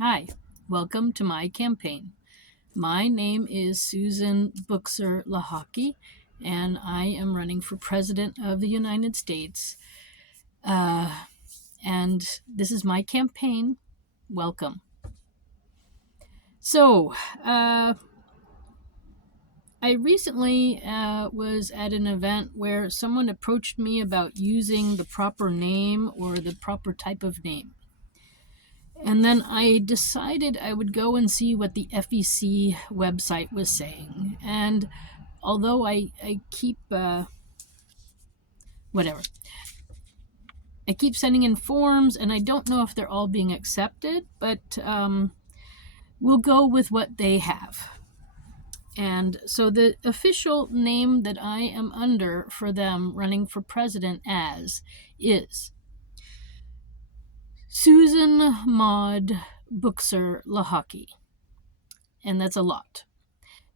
Hi, welcome to my campaign. My name is Susan Buchser-Lochocki, and I am running for President of the United States. And this is my campaign. Welcome. So, I recently was at an event where someone approached me about using the proper name or the proper type of name. And then I decided I would go and see what the FEC website was saying. And although I keep, whatever, I keep sending in forms and I don't know if they're all being accepted, but we'll go with what they have. And so the official name that I am under for them running for president as is Susan Maude Buchser-Lochocki. And that's a lot.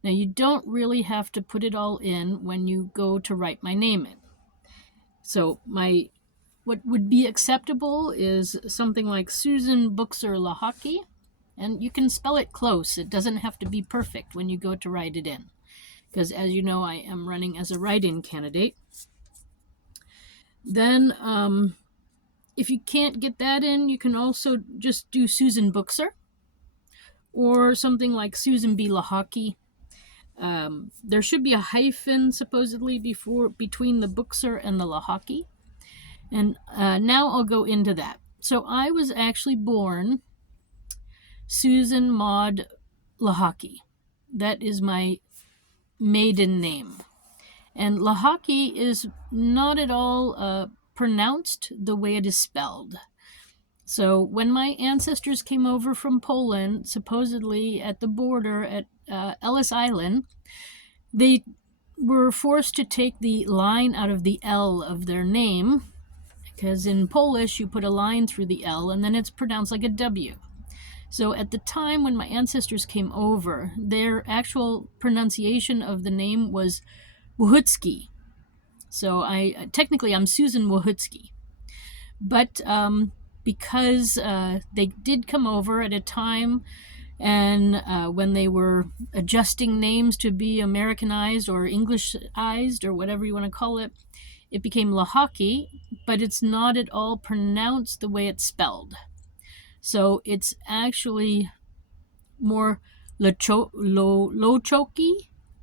Now, you don't really have to put it all in when you go to write my name in. So what would be acceptable is something like Susan Buchser-Lochocki, and you can spell it close. It doesn't have to be perfect when you go to write it in, because as you know, I am running as a write-in candidate. Then, if you can't get that in, you can also just do Susan Buchser, or something like Susan B Lochocki. There should be a hyphen supposedly between the Buchser and the Lochocki. And now I'll go into that. So I was actually born Susan Maude Lochocki. That is my maiden name. And Lochocki is not at all pronounced the way it is spelled. So when my ancestors came over from Poland, supposedly at the border at Ellis Island, they were forced to take the line out of the L of their name, because in Polish you put a line through the L and then it's pronounced like a W. So at the time when my ancestors came over, their actual pronunciation of the name was Wochocki. So technically I'm Susan Wochocki. But because they did come over at a time and when they were adjusting names to be Americanized or Englishized or whatever you want to call it, it became Lochocki, but it's not at all pronounced the way it's spelled. So it's actually more Lochocki,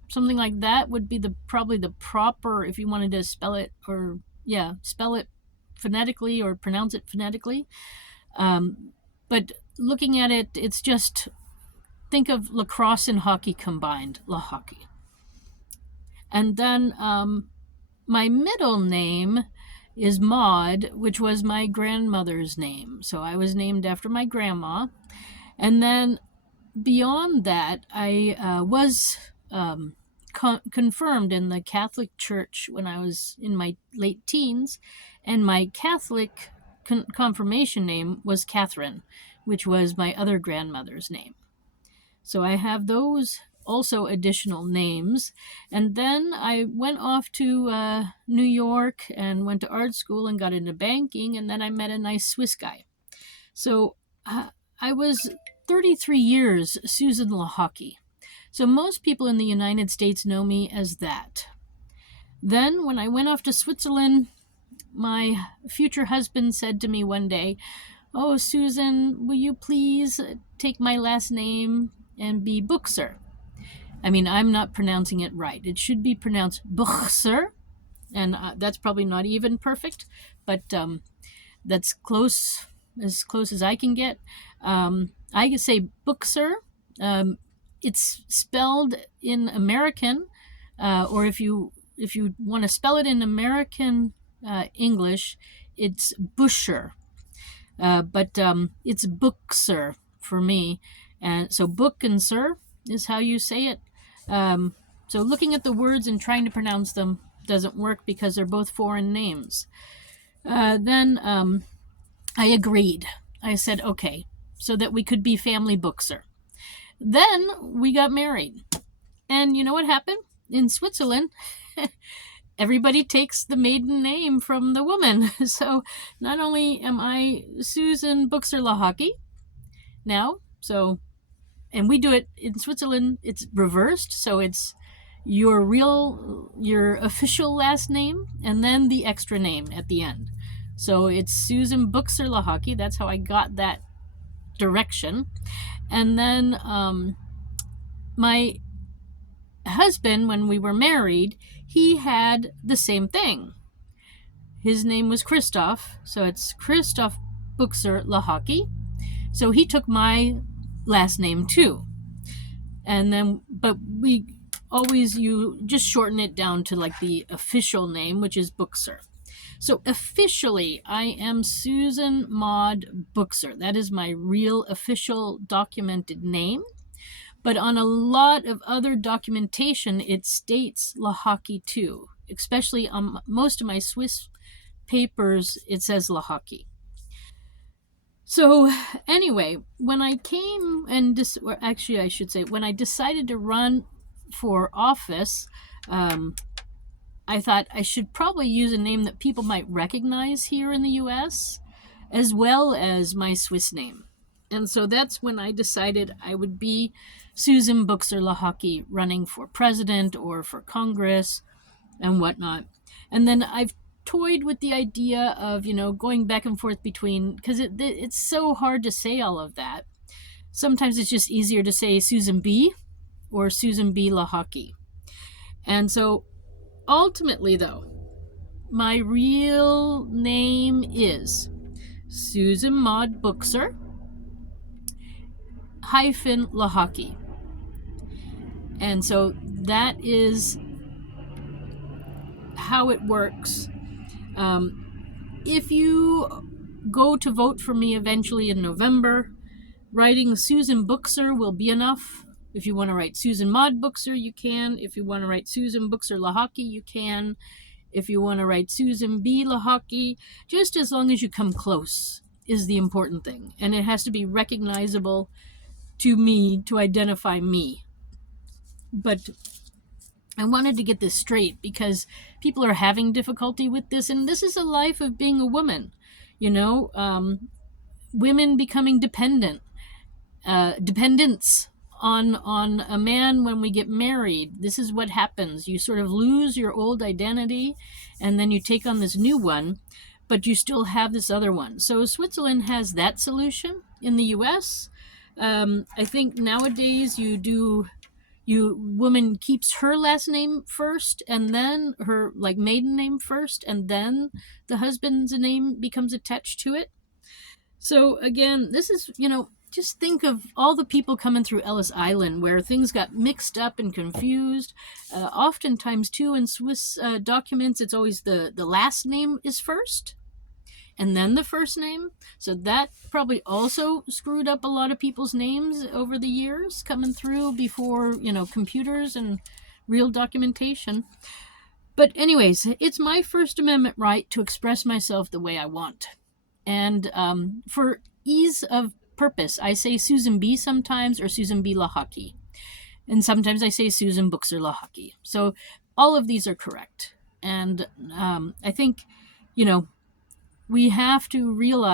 something like that would be probably the proper, if you wanted to spell it, or spell it phonetically or pronounce it phonetically. But looking at it, it's just, think of lacrosse and hockey combined, Lochocki. And then my middle name is Maude, which was my grandmother's name. So I was named after my grandma. And then beyond that, I was confirmed in the Catholic Church when I was in my late teens, and my Catholic confirmation name was Catherine, which was my other grandmother's name. So I have those also additional names. And then I went off to New York and went to art school and got into banking, and then I met a nice Swiss guy. So I was 33 years Susan Lochocki. So most people in the United States know me as that. Then when I went off to Switzerland, my future husband said to me one day, "Oh, Susan, will you please take my last name and be Buchser?" I mean, I'm not pronouncing it right. It should be pronounced Buchser, and that's probably not even perfect, but that's as close as I can get. I could say Buchser. It's spelled in American, or if you want to spell it in American English, it's Busher. But it's Buchser for me. And so book and sir is how you say it. So looking at the words and trying to pronounce them doesn't work because they're both foreign names. Then I agreed. I said, okay, so that we could be family Buchser. Then we got married. And you know what happened? In Switzerland, everybody takes the maiden name from the woman. So not only am I Susan Buchser-Lochocki, now So, and we do it in Switzerland, it's reversed. So it's your official last name and then the extra name at the end. So it's Susan Buchser-Lochocki. That's how I got that direction. And then my husband, when we were married, he had the same thing. His name was Christoph, so it's Christoph Buchser-Lochocki. So he took my last name too. And then, but you just shorten it down to like the official name, which is Buchser. So officially, I am Susan Maude Buchser. That is my real official documented name. But on a lot of other documentation, it states Lochocki too. Especially on most of my Swiss papers, it says Lochocki. So anyway, when I came and actually I should say, when I decided to run for office, I thought I should probably use a name that people might recognize here in the US, as well as my Swiss name. And so that's when I decided I would be Susan Buchser-Lochocki, running for president or for Congress and whatnot. And then I've toyed with the idea of, going back and forth between, because it's so hard to say all of that. Sometimes it's just easier to say Susan B or Susan B Lochocki. And so ultimately, though, my real name is Susan Maude Buchser hyphen Lochocki. And so that is how it works. If you go to vote for me eventually in November, writing Susan Buchser will be enough. If you want to write Susan Maude Buchser, you can. If you want to write Susan Buchser-Lochocki, you can. If you want to write Susan B Lochocki, just as long as you come close is the important thing. And it has to be recognizable to me, to identify me. But I wanted to get this straight because people are having difficulty with this, and this is a life of being a woman. Women becoming dependents on a man when we get married. This is what happens. You sort of lose your old identity, and then you take on this new one, but you still have this other one. So Switzerland has that solution. In the US, I think nowadays woman keeps her last name first, and then her maiden name first, and then the husband's name becomes attached to it. So again, this is, just think of all the people coming through Ellis Island where things got mixed up and confused. Oftentimes too in Swiss documents, it's always the last name is first and then the first name. So that probably also screwed up a lot of people's names over the years coming through before, computers and real documentation. But anyways, it's my First Amendment right to express myself the way I want. And for ease of purpose, I say Susan B sometimes, or Susan B Lochocki. And sometimes I say Susan Buchser-Lochocki. So all of these are correct. And I think, we have to realize